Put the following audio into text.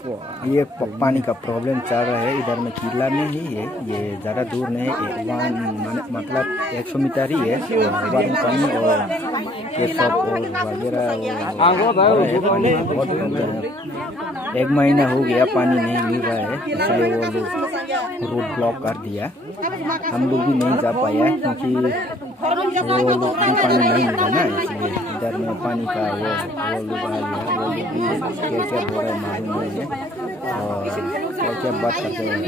ये पानी का प्रॉब्लम चल रहा है इधर में किला में ही है। ये ज़्यादा दूर नहीं है, मतलब 100 मीटर ही है। बालू पानी और ये सब और वगैरह पानी बहुत एक महीना हो गया पानी नहीं मिल रहा है, इसलिए वो लोग रोड ब्लॉक कर दिया। हम लोग भी नहीं जा पाया क्योंकि वो लोग भी पानी नहीं मिला ना, इसलिए इधर में पानी का वो लोग आ गया। वो लोग भी क्या हो रहा है मालूम नहीं है और क्या बात करते हैं।